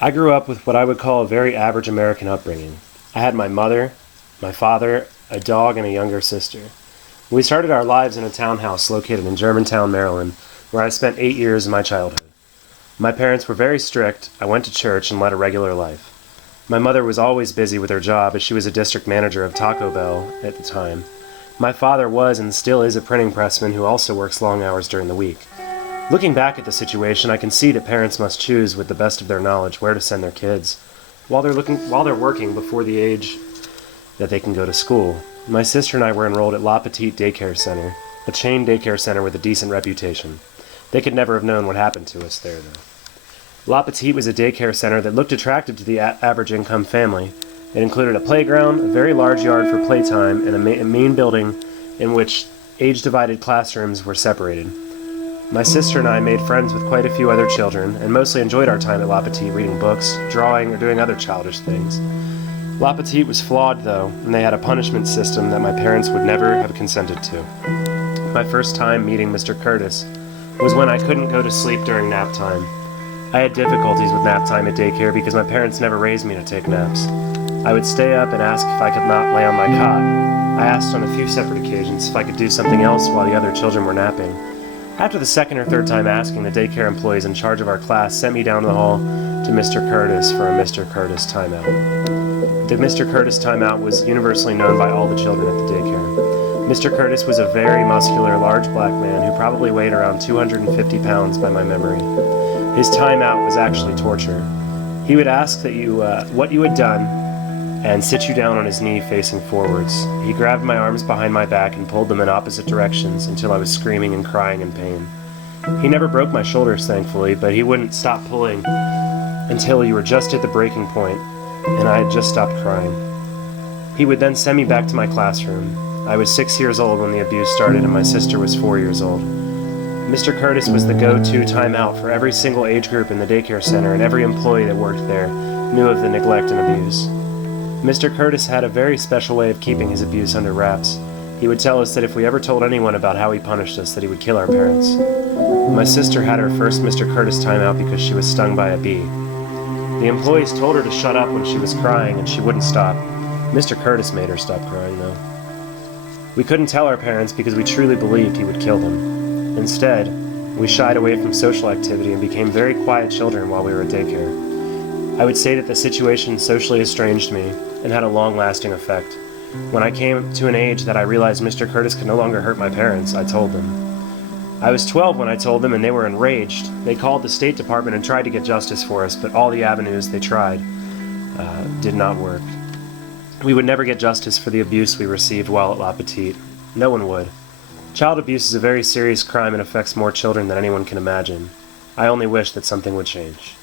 I grew up with what I would call a very average American upbringing. I had my mother, my father, a dog, and a younger sister. We started our lives in a townhouse located in Germantown, Maryland, where I spent 8 years of my childhood. My parents were very strict. I went to church and led a regular life. My mother was always busy with her job as she was a district manager of Taco Bell at the time. My father was and still is a printing pressman who also works long hours during the week. Looking back at the situation, I can see that parents must choose with the best of their knowledge where to send their kids while they're working before the age that they can go to school. My sister and I were enrolled at La Petite Daycare Center, a chain daycare center with a decent reputation. They could never have known what happened to us there, though. La Petite was a daycare center that looked attractive to the average income family. It included a playground, a very large yard for playtime, and a main building in which age-divided classrooms were separated. My sister and I made friends with quite a few other children, and mostly enjoyed our time at La Petite reading books, drawing, or doing other childish things. La Petite was flawed, though, and they had a punishment system that my parents would never have consented to. My first time meeting Mr. Curtis was when I couldn't go to sleep during nap time. I had difficulties with nap time at daycare because my parents never raised me to take naps. I would stay up and ask if I could not lay on my cot. I asked on a few separate occasions if I could do something else while the other children were napping. After the second or third time asking, the daycare employees in charge of our class sent me down the hall to Mr. Curtis for a Mr. Curtis timeout. The Mr. Curtis timeout was universally known by all the children at the daycare. Mr. Curtis was a very muscular, large black man who probably weighed around 250 pounds by my memory. His timeout was actually torture. He would ask that what you had done and sit you down on his knee facing forwards. He grabbed my arms behind my back and pulled them in opposite directions until I was screaming and crying in pain. He never broke my shoulders, thankfully, but he wouldn't stop pulling until you were just at the breaking point, and I had just stopped crying. He would then send me back to my classroom. I was 6 years old when the abuse started, and my sister was 4 years old. Mr. Curtis was the go-to timeout for every single age group in the daycare center, and every employee that worked there knew of the neglect and abuse. Mr. Curtis had a very special way of keeping his abuse under wraps. He would tell us that if we ever told anyone about how he punished us, that he would kill our parents. My sister had her first Mr. Curtis timeout because she was stung by a bee. The employees told her to shut up when she was crying, and she wouldn't stop. Mr. Curtis made her stop crying, though. We couldn't tell our parents because we truly believed he would kill them. Instead, we shied away from social activity and became very quiet children while we were at daycare. I would say that the situation socially estranged me and had a long-lasting effect. When I came to an age that I realized Mr. Curtis could no longer hurt my parents, I told them. I was 12 when I told them, and they were enraged. They called the State Department and tried to get justice for us, but all the avenues they tried did not work. We would never get justice for the abuse we received while at La Petite. No one would. Child abuse is a very serious crime and affects more children than anyone can imagine. I only wish that something would change.